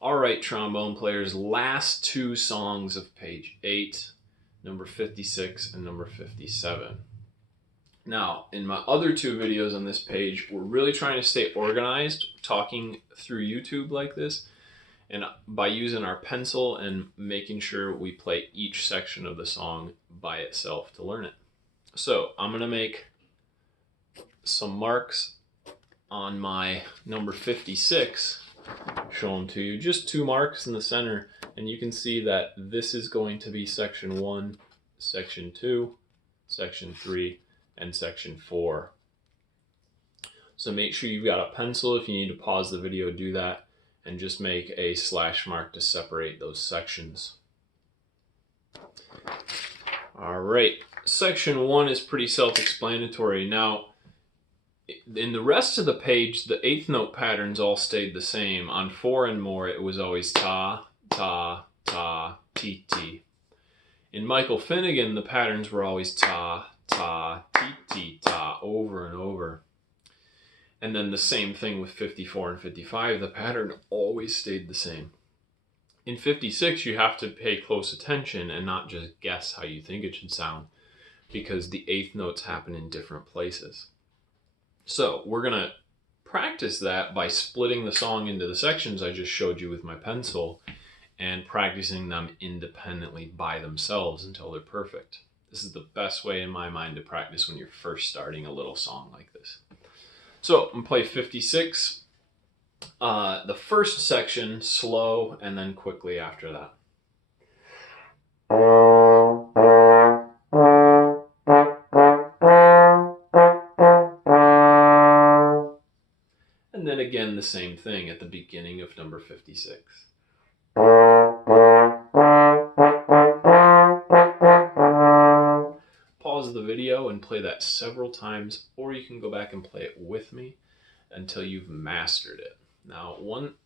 All right, trombone players, last two songs of page 8, number 56 and number 57. Now, in my other two videos on this page, we're really trying to stay organized, talking through YouTube like this, and by using our pencil and making sure we play each section of the song by itself to learn it. So I'm going to make some marks on my number 56, show them to you, just 2 marks in the center, and you can see that this is going to be section 1, section 2, section 3, and section 4. So make sure you've got a pencil. If you need to pause the video, do that, and just make a slash mark to separate those sections. All right, section 1 is pretty self-explanatory. Now, in the rest of the page, the 8th note patterns all stayed the same. On 4 and more, it was always ta, ta, ta, ti, ti. In Michael Finnegan, the patterns were always ta, ta, ti, ti, ta, over and over. And then the same thing with 54 and 55, the pattern always stayed the same. In 56, you have to pay close attention and not just guess how you think it should sound, because the 8th notes happen in different places. So we're going to practice that by splitting the song into the sections I just showed you with my pencil and practicing them independently by themselves until they're perfect. This is the best way in my mind to practice when you're first starting a little song like this. So I'm going to play 56, the first section slow and then quickly after that. And then again the same thing at the beginning of number 56. Pause the video and play that several times, or you can go back and play it with me until you've mastered it. Now,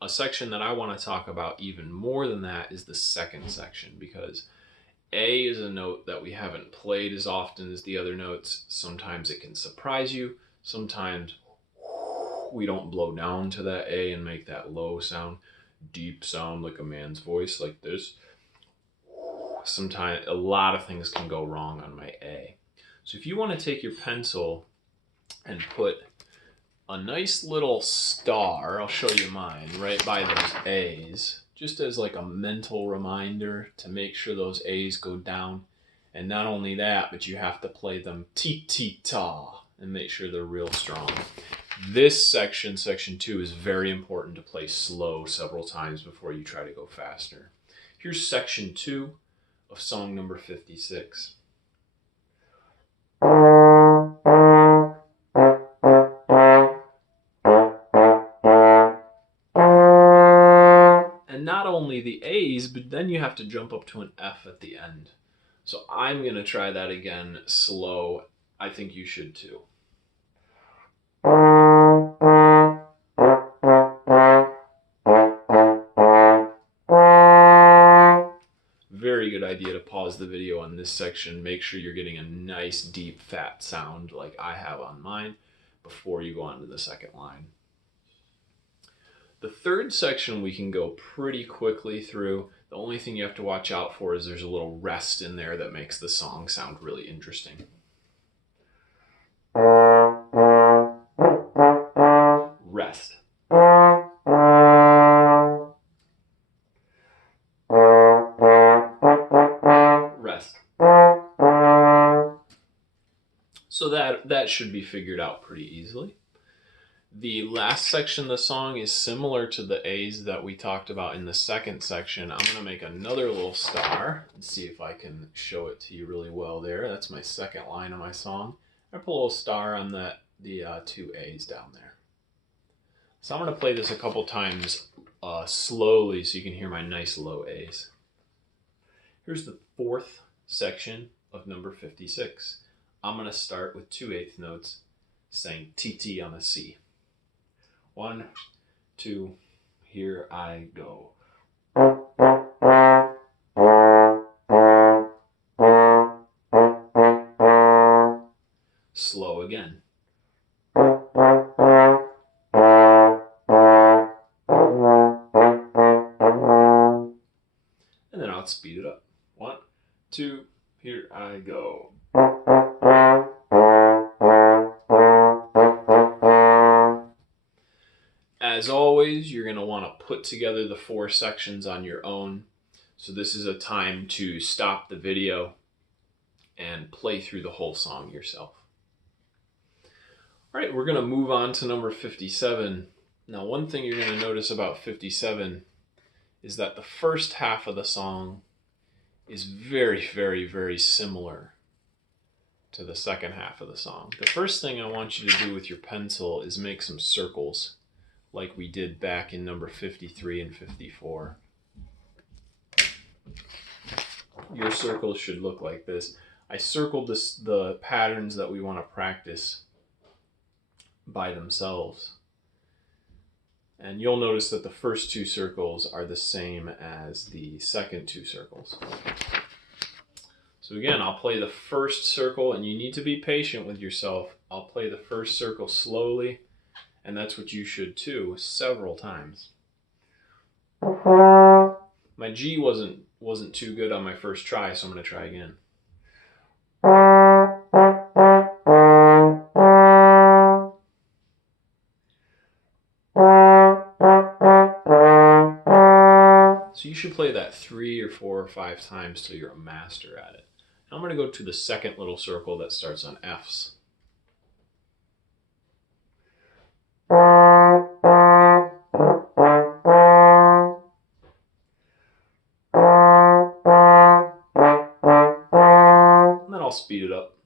a section that I want to talk about even more than that is the second section, because A is a note that we haven't played as often as the other notes. Sometimes it can surprise you. Sometimes we don't blow down to that A and make that low sound, deep sound like a man's voice like this. Sometimes a lot of things can go wrong on my A. So if you want to take your pencil and put a nice little star, I'll show you mine, right by those A's, just as like a mental reminder to make sure those A's go down. And not only that, but you have to play them ti-ti-ta and make sure they're real strong. This section, section 2, is very important to play slow several times before you try to go faster. Here's section 2 of song number 56. And not only the A's, but then you have to jump up to an F at the end. So I'm going to try that again slow. I think you should too. Very good idea to pause the video on this section. Make sure you're getting a nice deep fat sound like I have on mine before you go on to the second line. The third section we can go pretty quickly through. The only thing you have to watch out for is there's a little rest in there that makes the song sound really interesting. Rest. Rest. So that should be figured out pretty easily. The last section of the song is similar to the A's that we talked about in the second section. I'm going to make another little star and see if I can show it to you really well there. That's my second line of my song. I put a little star on the 2 A's down there. So I'm going to play this a couple times slowly so you can hear my nice low A's. Here's the fourth section of number 56. I'm going to start with 2/8 notes saying TT on a C. 1, 2, here I go. Slow again. speed it up. 1, 2, here I go. As always, you're going to want to put together the 4 sections on your own. So this is a time to stop the video and play through the whole song yourself. All right, we're going to move on to number 57. Now, one thing you're going to notice about 57 is that the first half of the song is very, very, very similar to the second half of the song. The first thing I want you to do with your pencil is make some circles like we did back in number 53 and 54. Your circles should look like this. I circled the patterns that we want to practice by themselves. And you'll notice that the first 2 circles are the same as the second 2 circles. So again, I'll play the first circle, and you need to be patient with yourself. I'll play the first circle slowly, and that's what you should too, several times. My G wasn't too good on my first try, so I'm going to try again. So you should play that 3 or 4 or 5 times till you're a master at it. Now I'm going to go to the second little circle that starts on F's. And then I'll speed it up.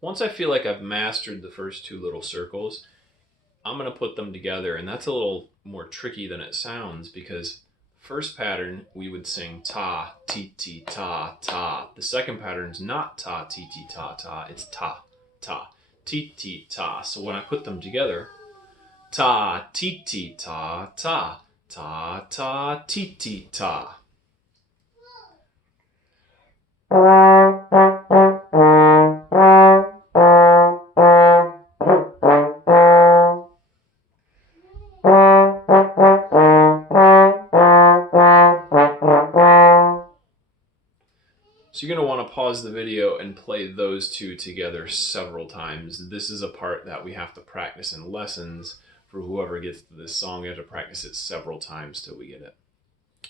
Once I feel like I've mastered the first 2 little circles, I'm going to put them together, and that's a little more tricky than it sounds, because first pattern we would sing ta, ti, ti, ta, ta. The second pattern's not ta, ti, ti, ta, ta. It's ta, ta, ti, ti, ta. So when I put them together, ta, ti, ti, ta, ta, ta, ta, ti, ti, ta. So you're going to want to pause the video and play those 2 together several times. This is a part that we have to practice in lessons. For whoever gets to this song, you have to practice it several times till we get it.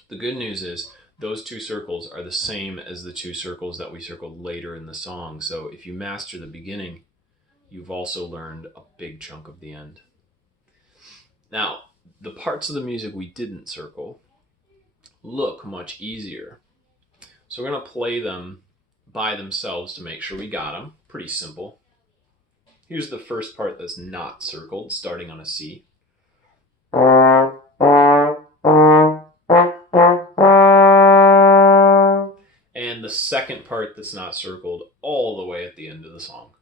The good news is those 2 circles are the same as the 2 circles that we circled later in the song. So if you master the beginning, you've also learned a big chunk of the end. Now, the parts of the music we didn't circle look much easier. So we're going to play them by themselves to make sure we got them. Pretty simple. Here's the first part that's not circled, starting on a C. And the second part that's not circled all the way at the end of the song.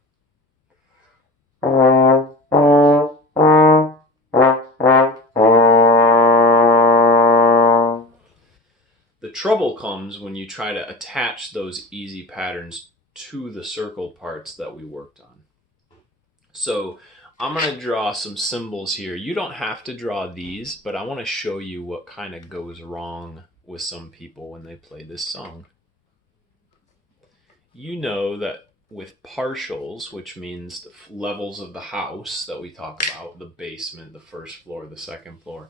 The trouble comes when you try to attach those easy patterns to the circle parts that we worked on. So I'm going to draw some symbols here. You don't have to draw these, but I want to show you what kind of goes wrong with some people when they play this song. You know that with partials, which means the levels of the house that we talk about, the basement, the first floor, the second floor,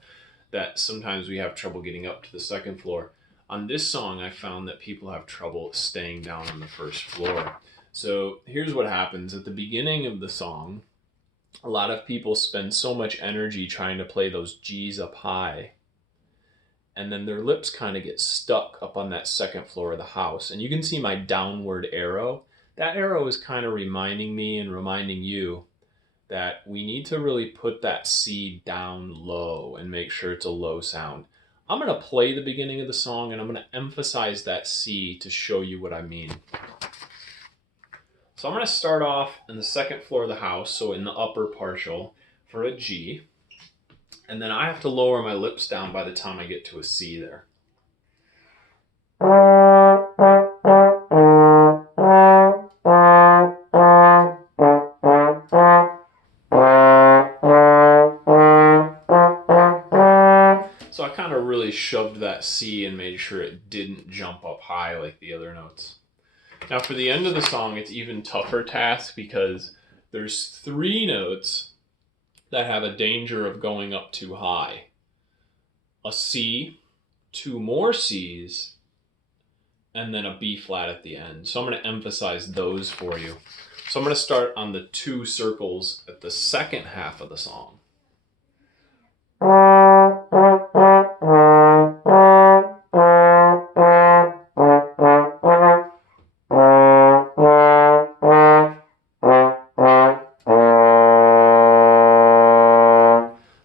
that sometimes we have trouble getting up to the second floor. On this song, I found that people have trouble staying down on the first floor. So here's what happens. At the beginning of the song, a lot of people spend so much energy trying to play those G's up high, and then their lips kind of get stuck up on that second floor of the house. And you can see my downward arrow. That arrow is kind of reminding me and reminding you that we need to really put that C down low and make sure it's a low sound. I'm going to play the beginning of the song, and I'm going to emphasize that C to show you what I mean. So I'm going to start off in the second floor of the house, so in the upper partial, for a G. And then I have to lower my lips down by the time I get to a C there. So I kind of really shoved that C and made sure it didn't jump up high like the other notes. Now for the end of the song, it's even tougher task because there's 3 notes that have a danger of going up too high. A C, 2 more Cs, and then a B flat at the end. So I'm going to emphasize those for you. So I'm going to start on the 2 circles at the second half of the song.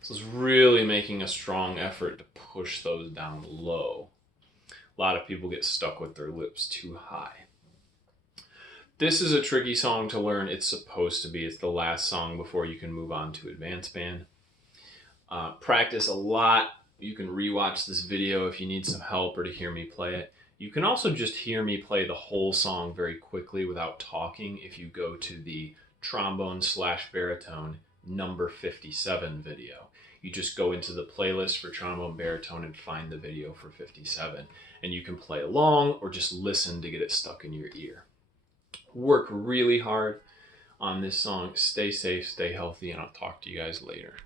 So it's really making a strong effort to push those down low. A lot of people get stuck with their lips too high. This is a tricky song to learn. It's supposed to be. It's the last song before you can move on to advanced band. Practice a lot. You can rewatch this video if you need some help or to hear me play it. You can also just hear me play the whole song very quickly without talking if you go to the Trombone/Baritone number 57 video. You just go into the playlist for trombone baritone and find the video for 57. And you can play along or just listen to get it stuck in your ear. Work really hard on this song. Stay safe, stay healthy, and I'll talk to you guys later.